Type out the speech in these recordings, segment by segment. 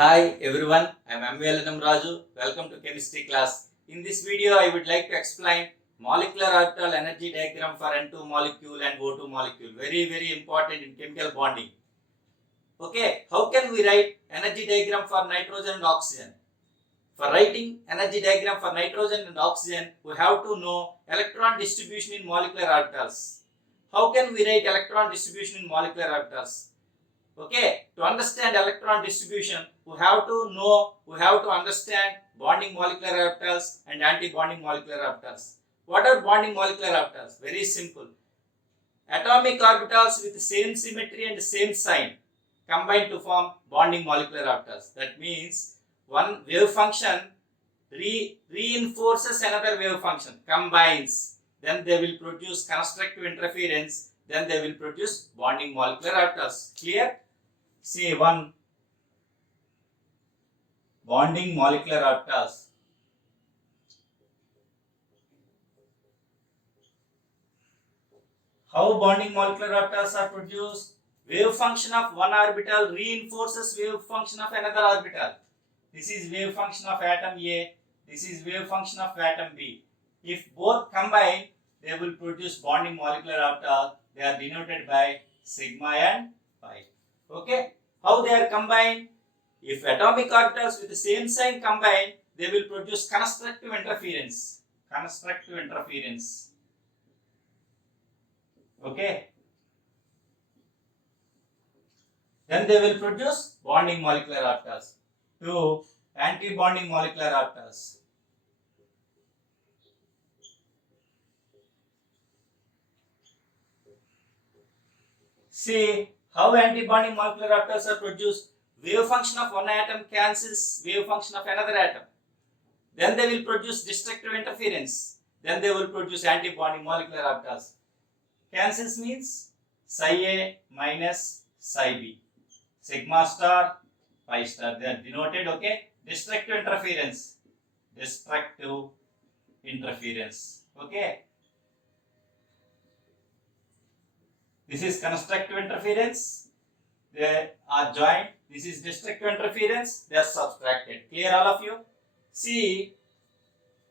Hi everyone, I am RAJU. Welcome to chemistry class. In this video, I would like to explain molecular orbital energy diagram for N2 molecule and O2 molecule. Very important in chemical bonding. Okay, how can we write energy diagram for nitrogen and oxygen? For writing energy diagram for nitrogen and oxygen, we have to know electron distribution in molecular orbitals. How can we write electron distribution in molecular orbitals? Okay, to understand electron distribution, we have to understand bonding molecular orbitals and anti-bonding molecular orbitals. What are bonding molecular orbitals? Very simple. Atomic orbitals with same symmetry and same sign combine to form bonding molecular orbitals. That means one wave function reinforces another wave function, combines, then they will produce constructive interference, then they will produce bonding molecular orbitals. Clear? See one bonding molecular orbitals. How bonding molecular orbitals are produced? Wave function of one orbital reinforces wave function of another orbital. This is wave function of atom A. This is wave function of atom B. If both combine, they will produce bonding molecular orbital. They are denoted by sigma and pi. Okay. How they are combined? If atomic orbitals with the same sign combine, they will produce constructive interference. Constructive interference. Okay. Then they will produce bonding molecular orbitals. Two anti-bonding molecular orbitals. See how anti-bonding molecular orbitals are produced. Wave function of one atom cancels wave function of another atom. Then they will produce destructive interference. Then they will produce anti-bonding molecular orbitals. Cancels means psi A minus psi B. Sigma star, pi star. They are denoted, okay? Destructive interference. Destructive interference. Okay? This is constructive interference. They are joined. This is destructive interference. They are subtracted. Clear all of you? See,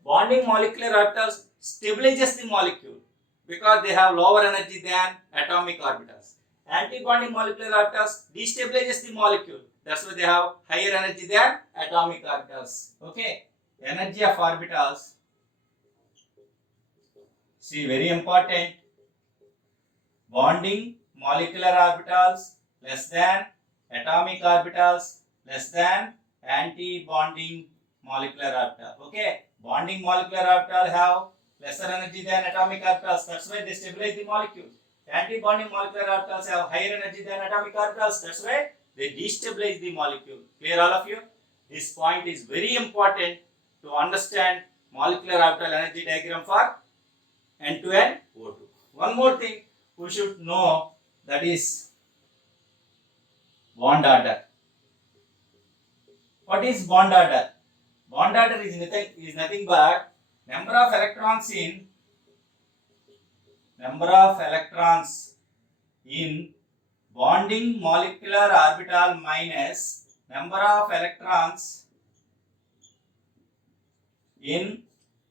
bonding molecular orbitals stabilizes the molecule because they have lower energy than atomic orbitals. Anti-bonding molecular orbitals destabilizes the molecule. That's why they have higher energy than atomic orbitals. Okay? Energy of orbitals. See, very important. Bonding molecular orbitals less than atomic orbitals less than anti-bonding molecular orbital. Okay, bonding molecular orbital have lesser energy than atomic orbitals. That's why they stabilize the molecule. Anti-bonding molecular orbitals have higher energy than atomic orbitals. That's why they destabilize the molecule. Clear all of you? This point is very important to understand molecular orbital energy diagram for N2 and O2. One more thing we should know, that is bond order. What is bond order? Bond order is nothing but number of electrons in bonding molecular orbital minus number of electrons in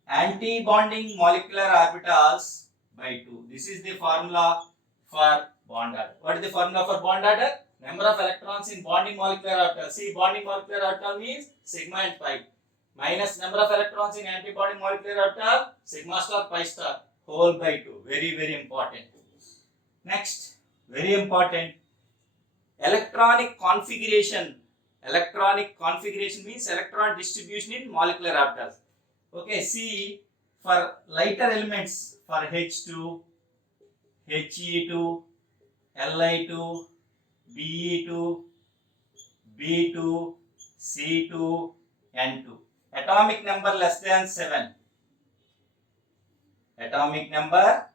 anti-bonding molecular orbitals by 2. This is the formula for bond order. What is the formula for bond order? Number of electrons in bonding molecular orbital. See, bonding molecular orbital means sigma and pi. Minus number of electrons in anti-bonding molecular orbital, sigma star, pi star, whole by 2. Very important. Next, very important. Electronic configuration. Electronic configuration means electron distribution in molecular orbitals. Okay, see, for lighter elements, for H2, He2, Li2, Be2, B2, C2, N2. Atomic number less than 7. Atomic number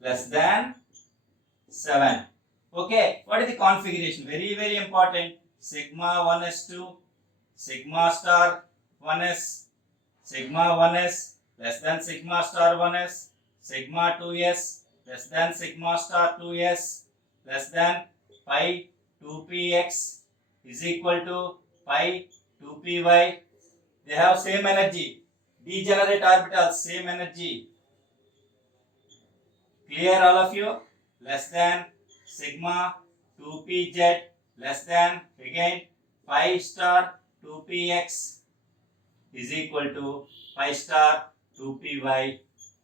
less than 7. Okay, what is the configuration? Very important. Sigma 1s2, sigma star 1s, sigma 1s less than sigma star 1s, sigma 2s less than sigma star 2s, less than pi 2px, is equal to pi 2py. They have same energy. Degenerate orbitals, same energy. Clear all of you? Less than sigma 2pz less than again pi star 2px is equal to pi star 2py.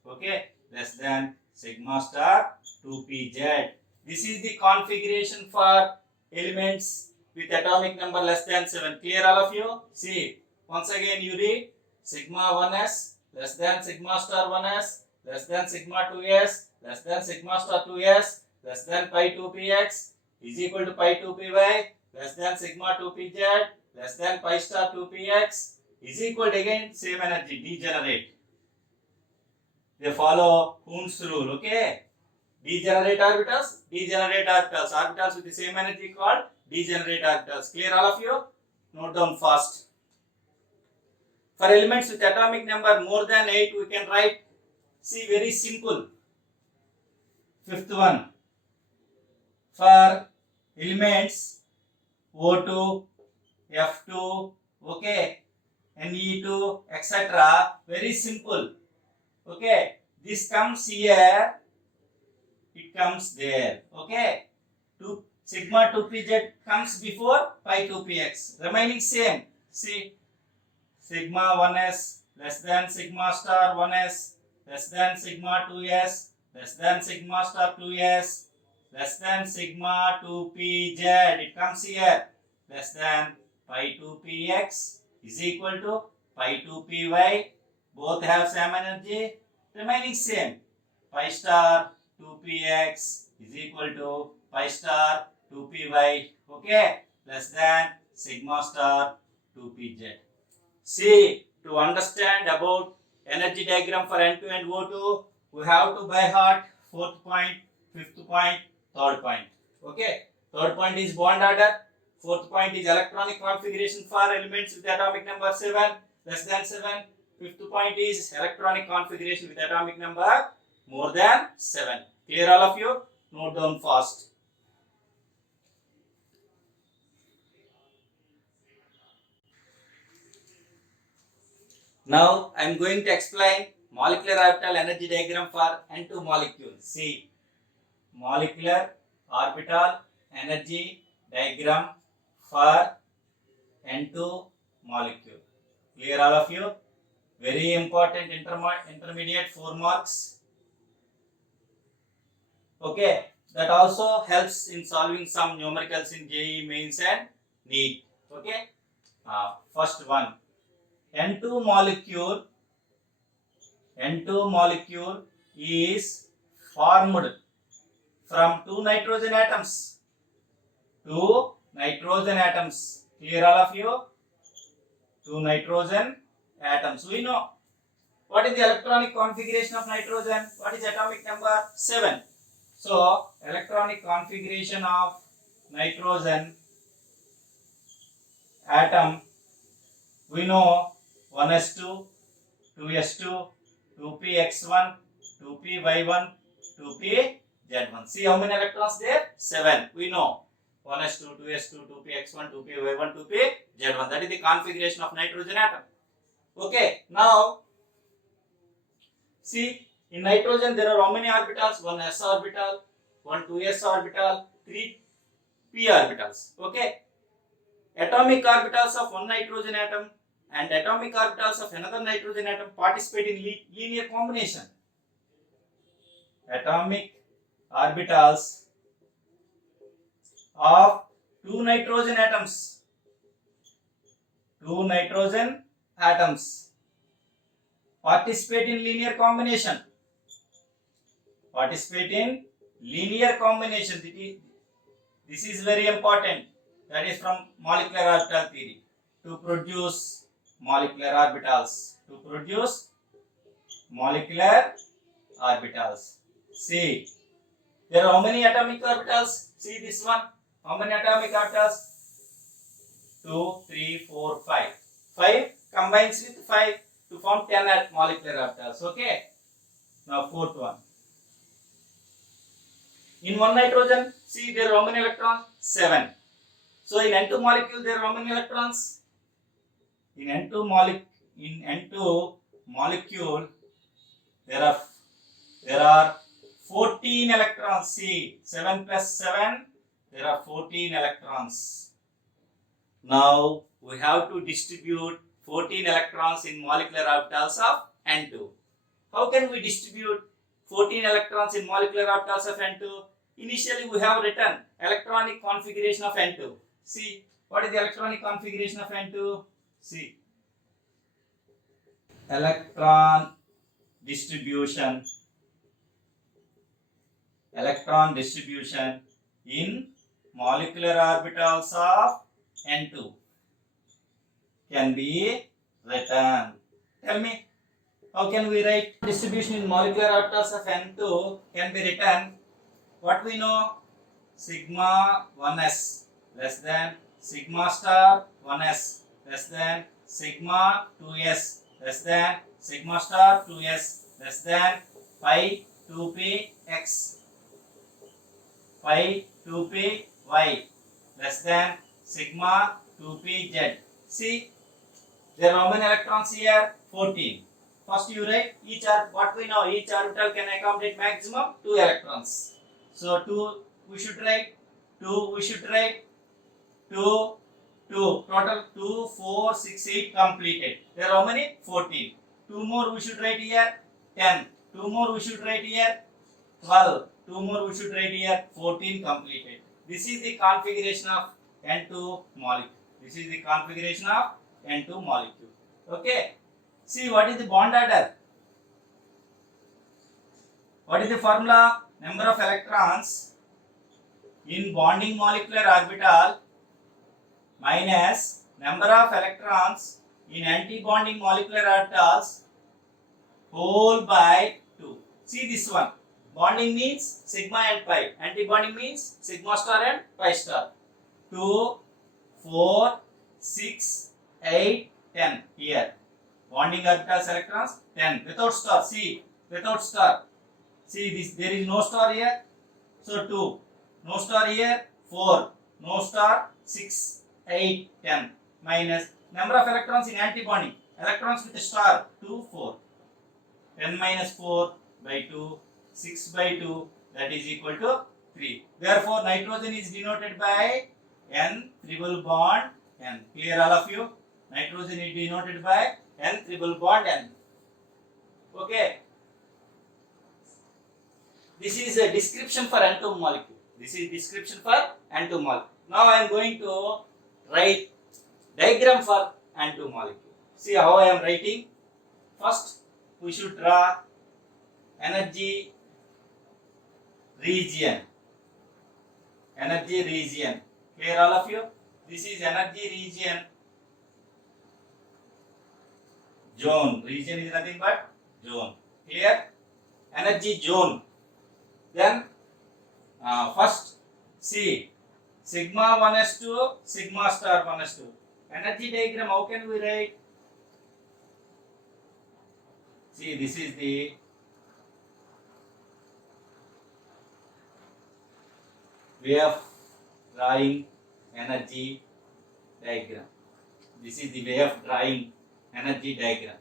Okay, less than sigma star 2pz. This is the configuration for elements with atomic number less than 7. Clear all of you? See, once again you read sigma 1s less than sigma star 1s less than sigma 2s less than sigma star 2s less than pi 2px is equal to pi 2py less than sigma 2pz less than pi star 2px is equal to again same energy, degenerate. They follow Hund's rule, okay? Degenerate orbitals, orbitals with the same energy called degenerate orbitals. Clear all of you? Note down fast. For elements with atomic number more than 8, we can write, see, very simple. Fifth one. For elements O2, F2, okay, Ne2, etc. Very simple. Okay, this comes here, it comes there. Okay, 2 sigma 2pz comes before pi 2px. Remaining same. See, sigma 1s less than sigma star 1s less than sigma 2s less than sigma star 2s less than sigma 2pz. It comes here, less than pi 2px is equal to pi 2py. Both have same energy. Remaining same. Pi star 2px is equal to pi star 2py. Okay, less than sigma star 2pz. See, to understand about energy diagram for N2 and O2, we have to by heart fourth point, fifth point, third point. Okay, third point is bond order. Fourth point is electronic configuration for elements with atomic number 7 less than 7. Fifth point is electronic configuration with atomic number more than 7. Clear all of you? Note down fast. Now I am going to explain molecular orbital energy diagram for N2 molecule. See, molecular orbital energy diagram for N2 molecule. Clear all of you? Very important intermediate 4 marks. Okay, that also helps in solving some numericals in JEE mains and NEET. Okay, first one, N2 molecule is formed from 2 nitrogen atoms. 2 nitrogen atoms. Clear all of you? 2 nitrogen atoms. We know what is the electronic configuration of nitrogen. What is atomic number? 7. So electronic configuration of nitrogen atom, we know 1s2, 2s2, 2px1, 2py1, 2pz1. See how many electrons there? 7. We know 1s2, 2s2, 2px1, 2py1, 2pz1. That is the configuration of nitrogen atom. Okay, now see, in nitrogen there are how many orbitals? 1 s orbital, 1 2s orbital, 3 p orbitals. Okay, atomic orbitals of one nitrogen atom and atomic orbitals of another nitrogen atom participate in linear combination. Atomic orbitals of 2 nitrogen atoms participate in linear combination. This is very important. That is from molecular orbital theory. To produce molecular orbitals. See, there are how many atomic orbitals? See this one. How many atomic orbitals? 2, 3, 4, 5. 5 combines with 5 to form 10 molecular orbitals. Okay. Now fourth one. In one nitrogen, see there are how many electrons? 7. So in N2 molecule there are how many electrons? In N2 molecule there are 14 electrons. See, 7 plus 7, there are 14 electrons. Now we have to distribute 14 electrons in molecular orbitals of N2. How can we distribute 14 electrons in molecular orbitals of N2? Initially we have written electronic configuration of N2. See, what is the electronic configuration of N2? See, electron distribution in molecular orbitals of N2 can be written. Tell me, how can we write distribution in molecular orbitals of N2 can be written? What we know? Sigma 1s less than sigma star 1s less than sigma 2s less than sigma star 2s less than pi 2p x pi 2p y less than sigma 2p z. See, there are how many electrons here? 14. First you write each what we know, each orbital can accommodate maximum 2 electrons. So 2 we should write 2, 2, total 2, 4, 6, 8 completed. There are how many? 14. 2 more we should write here, 10. 2 more we should write here, 12. 2 more we should write here, 14 completed. This is the configuration of N2 molecule. This is the configuration of N2 molecule. Okay. See, what is the bond order? What is the formula? Number of electrons in bonding molecular orbital minus number of electrons in antibonding molecular orbitals whole by 2. See this one. Bonding means sigma and pi. Antibonding means sigma star and pi star. 2, 4, 6, 8, 10 here. Bonding orbitals electrons 10 without star. See, without star. See this, there is no star here. So 2. No star here, 4. No star, 6, 8, 10. Minus number of electrons in antibonding. Electrons with a star, 2, 4. 10 minus 4 by 2, 6 by 2, that is equal to 3. Therefore, nitrogen is denoted by N triple bond N. Clear all of you? Nitrogen is denoted by N triple bond N. Okay. This is a description for N2 molecule. This is description for N2 molecule. Now I am going to write diagram for N2 molecule. See how I am writing. First, we should draw energy region. Energy region. Clear all of you? This is energy region. Zone. Region is nothing but zone. Clear? Energy zone. Then first see sigma 1s2 sigma star 1s2. Energy diagram, how can we write? See, this is the way of drawing energy diagram. This is the way of drawing energy diagram.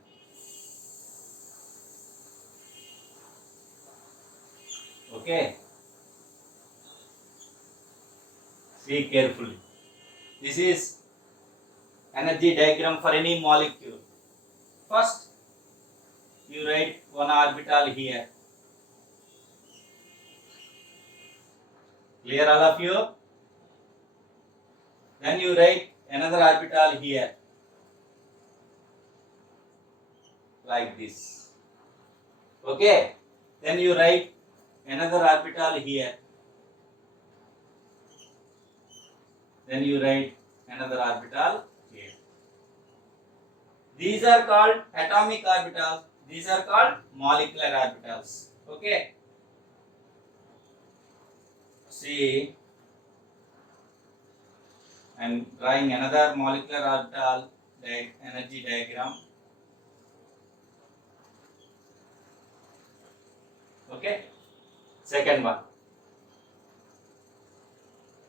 Okay. See carefully. This is energy diagram for any molecule. First, you write one orbital here. Clear all of you? Then you write another orbital here. Like this. Okay. Then you write another orbital here. Then you write another orbital here. These are called atomic orbitals. These are called molecular orbitals. Okay. See, I am drawing another molecular orbital energy diagram. Okay. Second one.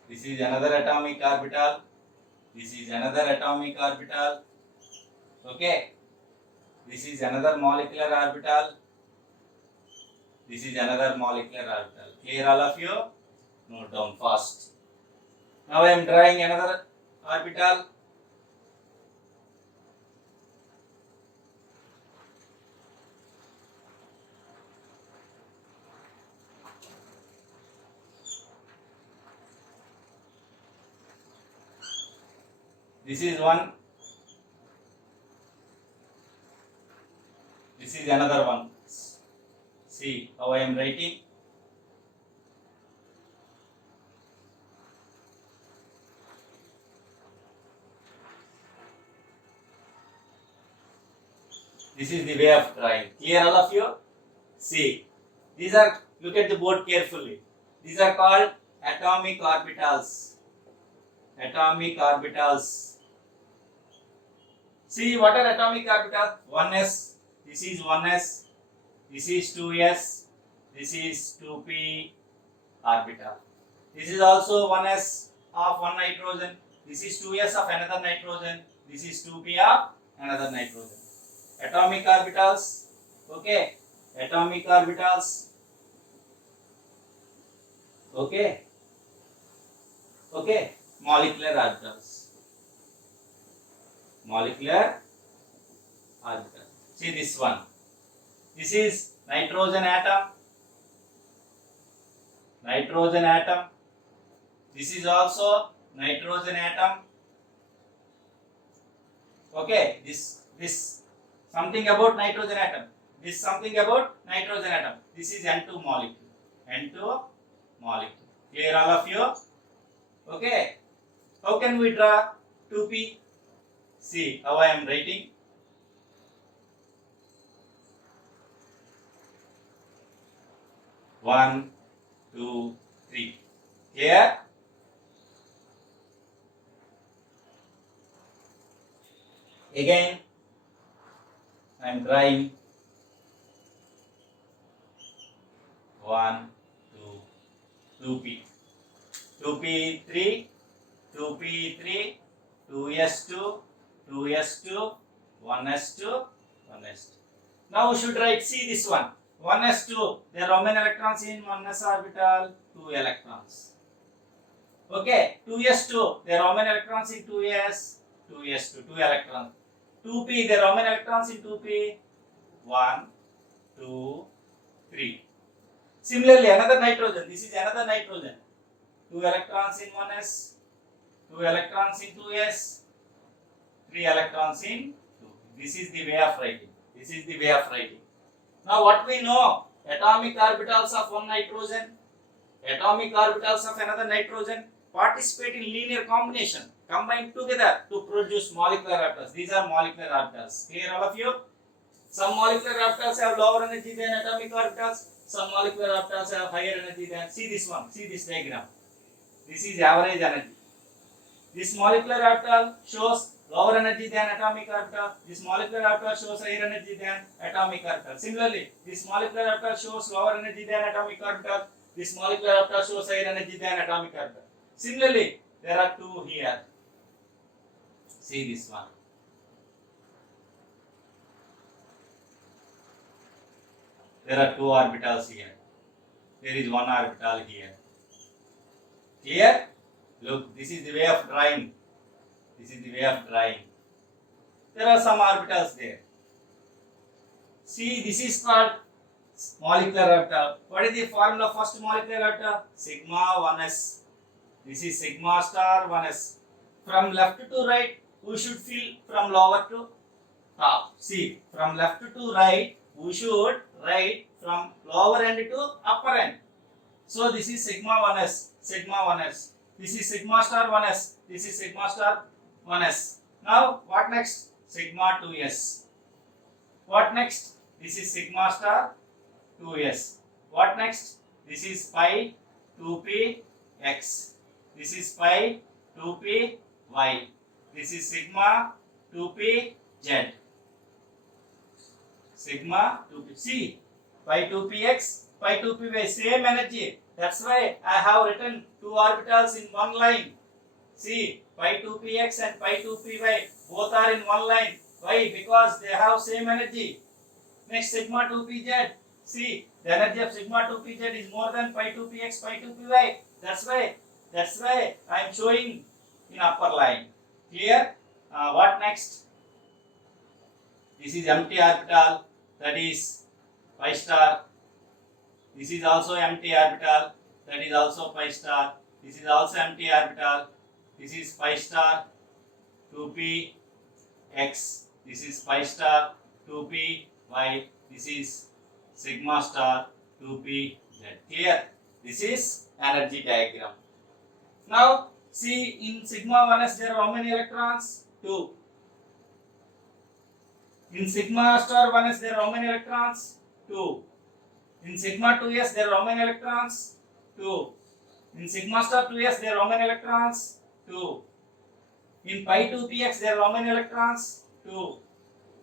This is another atomic orbital. This is another atomic orbital. Okay. This is another molecular orbital. This is another molecular orbital. Clear all of you? Note down fast. Now I am drawing another orbital. This is one. This is another one. See how I am writing. This is the way of drawing. Clear all of you? See, these are, look at the board carefully. These are called atomic orbitals. Atomic orbitals. See, what are atomic orbitals? 1s. This is 1s. This is 2s. This is 2p orbital. This is also 1s of one nitrogen. This is 2s of another nitrogen. This is 2p of another nitrogen. Atomic orbitals. Okay. Atomic orbitals. Okay. Okay. Molecular orbitals. Molecular orbital. See this one. This is nitrogen atom. Nitrogen atom. This is also nitrogen atom. Okay. This something about nitrogen atom. This something about nitrogen atom. This is N2 molecule. N2 molecule. Clear all of you? Okay. How can we draw 2p? See how I am writing. One, two, three. Clear? Again, I am drawing 1, 2, 2p. 2p3, 2p3, 2s2, 2s2, 1s2, 1s2. Now we should write, see this one. 1s2, there are how many electrons in 1s orbital? 2 electrons. Okay, 2s2, there are how many electrons in 2s? 2s2, 2 electrons. 2p, there are how many electrons in 2p? 1, 2, 3. Similarly, another nitrogen, this is another nitrogen. 2 electrons in 1s, 2 electrons in 2s, 3 electrons in 2. This is the way of writing. This is the way of writing. Now what we know? Atomic orbitals of one nitrogen, atomic orbitals of another nitrogen participate in linear combination, combine together to produce molecular orbitals. These are molecular orbitals. Clear all of you? Some molecular orbitals have lower energy than atomic orbitals. Some molecular orbitals have higher energy than. See this one. See this diagram. This is average energy. This molecular orbital shows lower energy than atomic orbital. This molecular orbital shows higher energy than atomic orbital. Similarly, this molecular orbital shows lower energy than atomic orbital. This molecular orbital shows higher energy than atomic orbital. Similarly, there are two here. See this one. There are two orbitals here. There is one orbital here. Clear? Look, this is the way of drawing. This is the way of drawing. There are some orbitals there. See, this is called molecular orbital. What is the formula of first molecular orbital? Sigma 1s. This is sigma star 1s. From left to right, we should fill from lower to top. See, from left to right, we should write from lower end to upper end. So this is sigma 1s, sigma 1s. This is sigma star 1s. This is sigma star 1s. Now what next? Sigma 2s. What next? This is sigma star 2s. What next? This is pi 2p x. This is pi 2p y. This is sigma 2p z. Sigma 2p. See, pi 2p x, pi 2p y, same energy. That's why I have written two orbitals in one line. See, pi 2px and pi 2py both are in one line. Why? Because they have same energy. Next, sigma 2pz. See, the energy of sigma 2pz is more than pi 2px, pi 2py. That's why I am showing in upper line. Clear? What next? This is empty orbital, that is pi star. This is also empty orbital, that is also pi star. This is also empty orbital. This is pi star 2p x. This is pi star 2p y. This is sigma star 2p z. Clear? This is energy diagram. Now see, in sigma 1s there are how many electrons? 2. In sigma star 1s there are how many electrons? 2. In sigma 2s there are how many electrons? 2. In sigma star 2s there are how many electrons? 2. In pi 2px there are how many electrons? 2.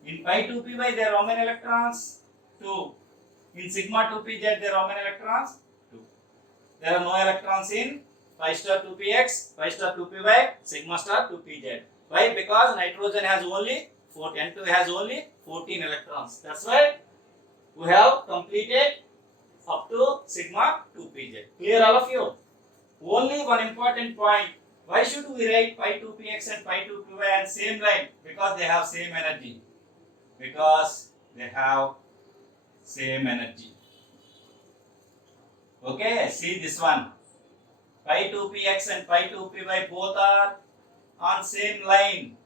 In pi 2py there are how many electrons? 2. In sigma 2pz there are how many electrons? 2. There are no electrons in pi star 2px, pi star 2py, sigma star 2pz. Why? Because nitrogen has only N2 has only 14 electrons. That's why we have completed up to sigma 2pz. Clear all of you? Only one important point. Why should we write pi 2px and pi 2py on same line? Because they have same energy. Because they have same energy. Okay, see this one. Pi 2px and pi 2py both are on same line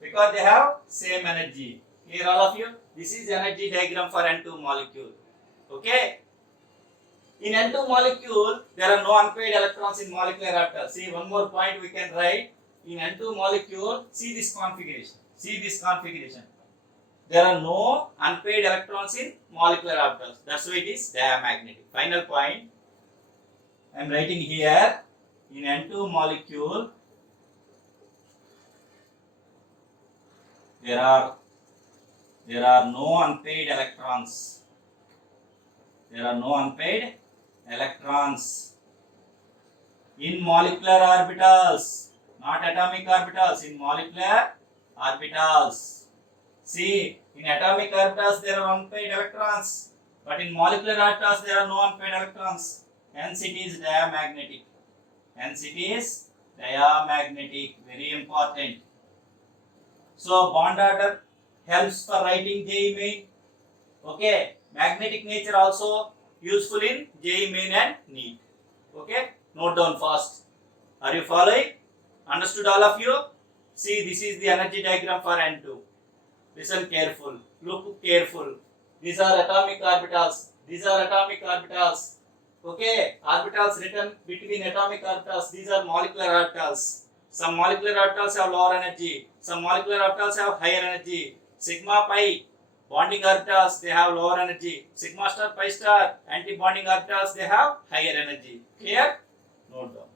because they have same energy. Clear all of you? This is energy diagram for N2 molecule. Okay. In N2 molecule, there are no unpaired electrons in molecular orbital. See, one more point we can write. In N2 molecule, see this configuration. See this configuration. There are no unpaired electrons in molecular orbitals. That's why it is diamagnetic. Final point. I am writing here. In N2 molecule, there are no unpaired electrons. There are no unpaired electrons in molecular orbitals, not atomic orbitals, in molecular orbitals. See, in atomic orbitals there are unpaired electrons, but in molecular orbitals there are no unpaired electrons. Hence it is diamagnetic. Hence it is diamagnetic. Very important. So bond order helps for writing JEE main. Okay. Magnetic nature also useful in JEE main and NEET. Okay. Note down fast. Are you following? Understood all of you? See, this is the energy diagram for N2. Listen careful. Look careful. These are atomic orbitals. These are atomic orbitals. Okay, orbitals written between atomic orbitals. These are molecular orbitals. Some molecular orbitals have lower energy. Some molecular orbitals have higher energy. Sigma pi bonding orbitals, they have lower energy. Sigma star pi star antibonding orbitals, they have higher energy. Clear? Note down.